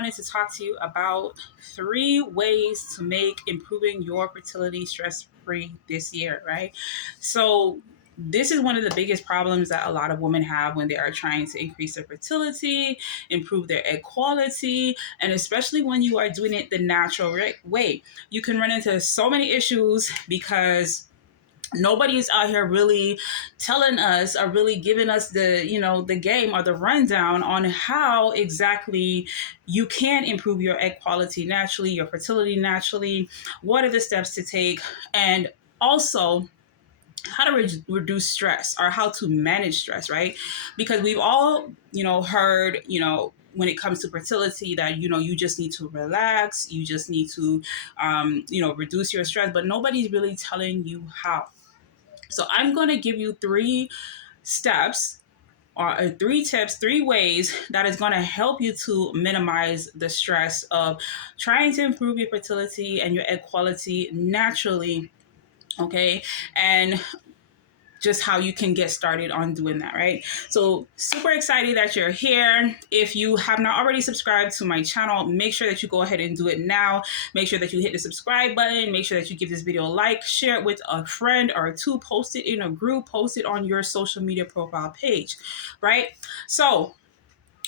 wanted to talk to you about 3 ways to make improving your fertility stress-free this year, right? So this is one of the biggest problems that a lot of women have when they are trying to increase their fertility, improve their egg quality, and especially when you are doing it the natural way. You can run into so many issues because nobody's out here really telling us or really giving us the game or the rundown on how exactly you can improve your egg quality naturally, your fertility naturally, what are the steps to take, and also how to reduce stress or how to manage stress, right? Because we've all heard when it comes to fertility that you just need to relax, you just need to reduce your stress, but nobody's really telling you how. So I'm going to give you 3 steps or 3 tips, 3 ways that is going to help you to minimize the stress of trying to improve your fertility and your egg quality naturally. Okay. And just how you can get started on doing that, right? So super excited that you're here. If you have not already subscribed to my channel, make sure that you go ahead and do it now. Make sure that you hit the subscribe button. Make sure that you give this video a like, share it with a friend or two, post it in a group, post it on your social media profile page, right? So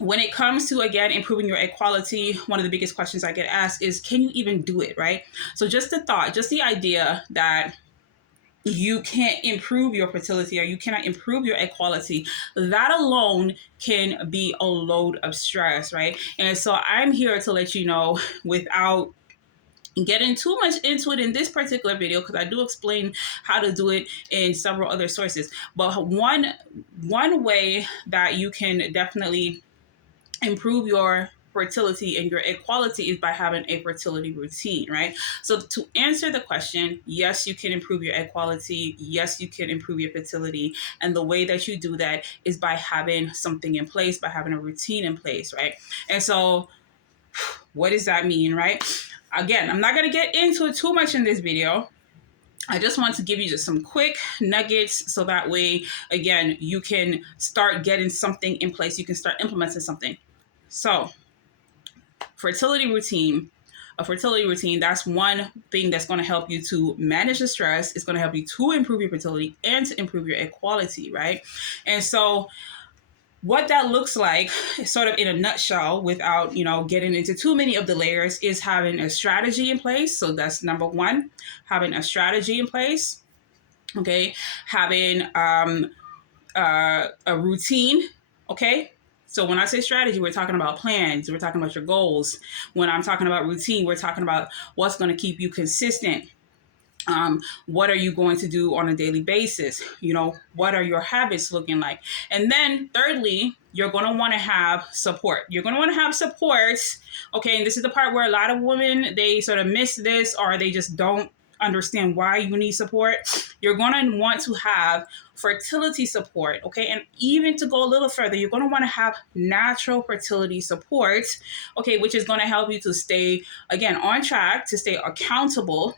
when it comes to, again, improving your egg quality, one of the biggest questions I get asked is, can you even do it, right? So just the thought, just the idea that you can't improve your fertility or you cannot improve your egg quality, that alone can be a load of stress, right? And so I'm here to let you know, without getting too much into it in this particular video, because I do explain how to do it in several other sources, but one way that you can definitely improve your fertility and your egg quality is by having a fertility routine, right? So to answer the question, yes, you can improve your egg quality. Yes, you can improve your fertility. And the way that you do that is by having something in place, by having a routine in place, right? And so what does that mean, right? Again, I'm not going to get into it too much in this video. I just want to give you just some quick nuggets so that way, again, you can start getting something in place. You can start implementing something. So a fertility routine, that's one thing that's going to help you to manage the stress. It's going to help you to improve your fertility and to improve your egg quality, right? And so what that looks like, sort of in a nutshell, without getting into too many of the layers, is having a strategy in place. So that's number one, having a strategy in place. Okay, having a routine. Okay, so when I say strategy, we're talking about plans, we're talking about your goals. When I'm talking about routine, we're talking about what's going to keep you consistent. What are you going to do on a daily basis? What are your habits looking like? And then thirdly, you're going to want to have support. You're going to want to have support. Okay. And this is the part where a lot of women, they sort of miss this, or they just don't understand why you need support. You're going to want to have fertility support. Okay. And even to go a little further, you're going to want to have natural fertility support. Okay. Which is going to help you to stay, again, on track, to stay accountable,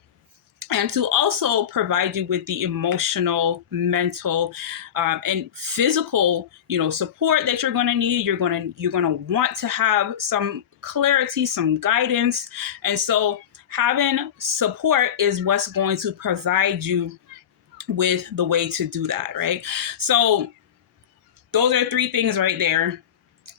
and to also provide you with the emotional, mental, and physical, support that you're going to need. You're going to want to have some clarity, some guidance. And so having support is what's going to provide you with the way to do that, right? So those are 3 things right there.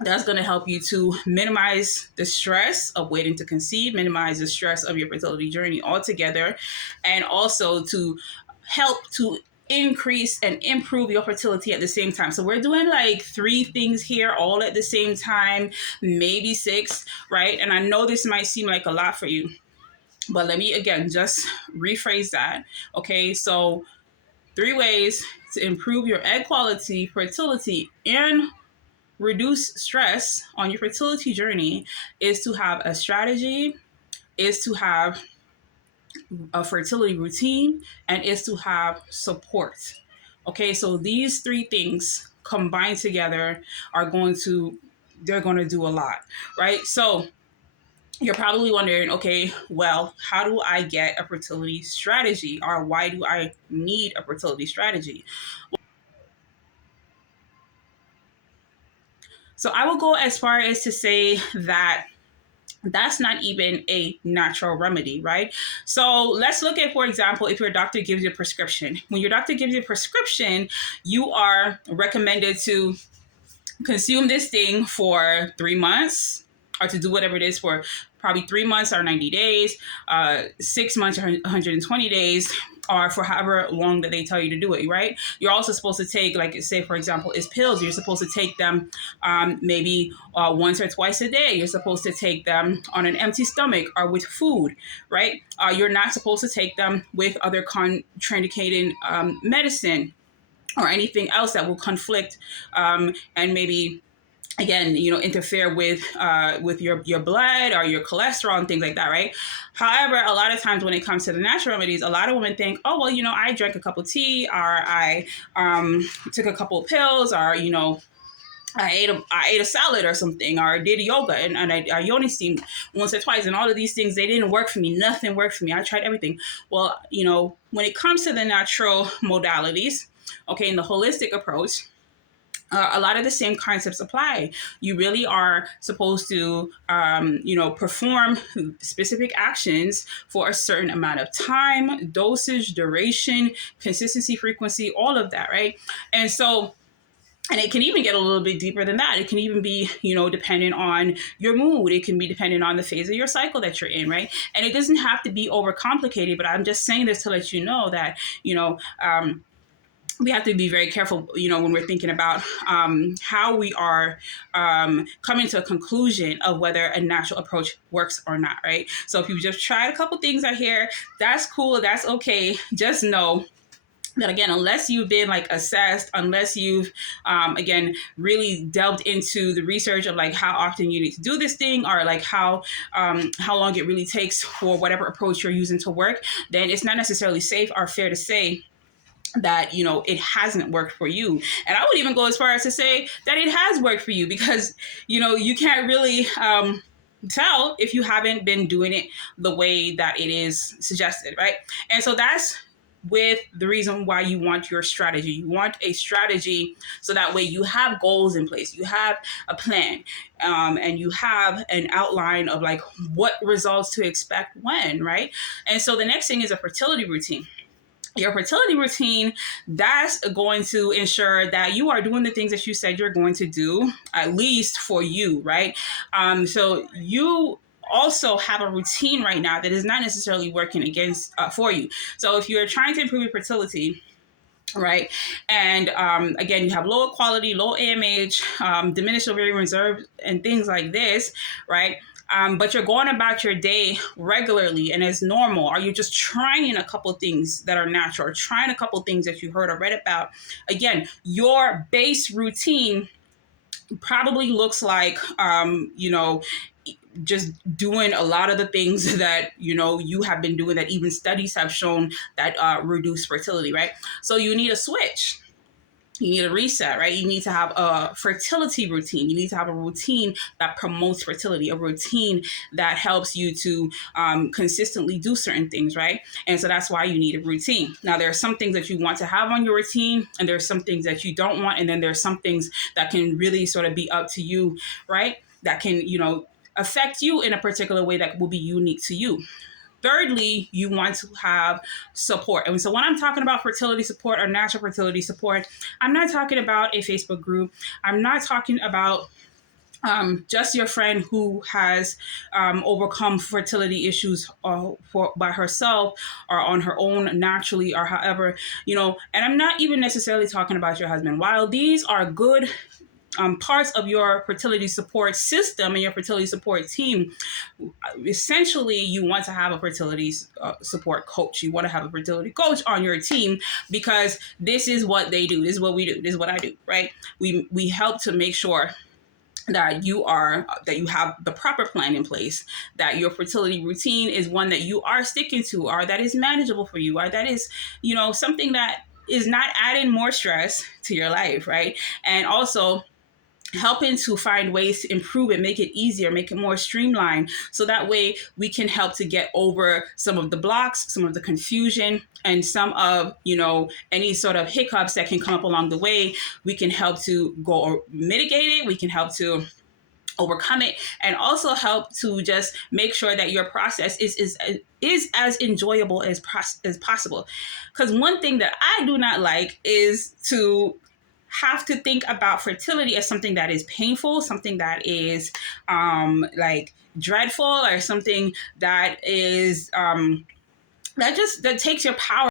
That's going to help you to minimize the stress of waiting to conceive, minimize the stress of your fertility journey altogether, and also to help to increase and improve your fertility at the same time. So we're doing like 3 things here all at the same time, maybe 6, right? And I know this might seem like a lot for you, but let me again just rephrase that. Okay, so 3 ways to improve your egg quality, fertility, and reduce stress on your fertility journey is to have a strategy, is to have a fertility routine, and is to have support. Okay, so these 3 things combined together they're going to do a lot, right? So you're probably wondering, okay, well, how do I get a fertility strategy, or why do I need a fertility strategy? So I will go as far as to say that that's not even a natural remedy, right? So let's look at, for example, if your doctor gives you a prescription. When your doctor gives you a prescription, you are recommended to consume this thing for 3 months, or to do whatever it is for probably 3 months or 90 days, 6 months or 120 days, or for however long that they tell you to do it, right? You're also supposed to take, like, say, for example, is pills. You're supposed to take them maybe once or twice a day. You're supposed to take them on an empty stomach or with food, right? You're not supposed to take them with other contraindicated medicine or anything else that will conflict and maybe, again, interfere with your blood or your cholesterol and things like that, right? However, a lot of times when it comes to the natural remedies, a lot of women think, oh well, I drank a cup of tea, or I took a couple of pills, or I ate a salad or something, or did yoga and I yoni steamed once or twice, and all of these things, they didn't work for me. Nothing worked for me. I tried everything. Well, when it comes to the natural modalities, okay, in the holistic approach, a lot of the same concepts apply. You really are supposed to, perform specific actions for a certain amount of time, dosage, duration, consistency, frequency, all of that, right? And so, and it can even get a little bit deeper than that. It can even be, dependent on your mood. It can be dependent on the phase of your cycle that you're in, right? And it doesn't have to be overcomplicated, but I'm just saying this to let you know that, we have to be very careful, when we're thinking about how we are coming to a conclusion of whether a natural approach works or not, right? So if you just tried a couple things out here, that's cool, that's okay. Just know that, again, unless you've been like assessed, unless you've again really delved into the research of like how often you need to do this thing, or like how long it really takes for whatever approach you're using to work, then it's not necessarily safe or fair to say that it hasn't worked for you. And I would even go as far as to say that it has worked for you, because you can't really tell if you haven't been doing it the way that it is suggested, right? And so that's with the reason why you want your strategy. You want a strategy so that way you have goals in place, you have a plan, and you have an outline of like what results to expect when, right? And so the next thing is a fertility routine. Your fertility routine, that's going to ensure that you are doing the things that you said you're going to do, at least for you, right? So you also have a routine right now that is not necessarily working against for you. So if you're trying to improve your fertility, right, and again, you have lower quality, low AMH, diminished ovarian reserve, and things like this, right? But you're going about your day regularly and as normal, or you're just trying a couple things that are natural, or trying a couple things that you heard or read about. Again, your base routine probably looks like, just doing a lot of the things that, you have been doing, that even studies have shown that reduce fertility, right? So you need a switch. You need a reset, right? You need to have a fertility routine. You need to have a routine that promotes fertility, a routine that helps you to consistently do certain things, right? And so that's why you need a routine. Now, there are some things that you want to have on your routine, and there are some things that you don't want. And then there are some things that can really sort of be up to you, right? That can, affect you in a particular way that will be unique to you. Thirdly, you want to have support. And so when I'm talking about fertility support or natural fertility support, I'm not talking about a Facebook group. I'm not talking about just your friend who has overcome fertility issues by herself or on her own naturally, or however, and I'm not even necessarily talking about your husband. While these are good parts of your fertility support system and your fertility support team, essentially you want to have a fertility support coach. You want to have a fertility coach on your team, because this is what they do. This is what we do. This is what I do, right? We help to make sure that you have the proper plan in place, that your fertility routine is one that you are sticking to, or that is manageable for you, or that is, something that is not adding more stress to your life, right? And also helping to find ways to improve it, make it easier, make it more streamlined. So that way we can help to get over some of the blocks, some of the confusion, and some of, any sort of hiccups that can come up along the way. We can help to go or mitigate it. We can help to overcome it, and also help to just make sure that your process is as enjoyable as possible. Because one thing that I do not like is to have to think about fertility as something that is painful, something that is like dreadful, or something that is that takes your power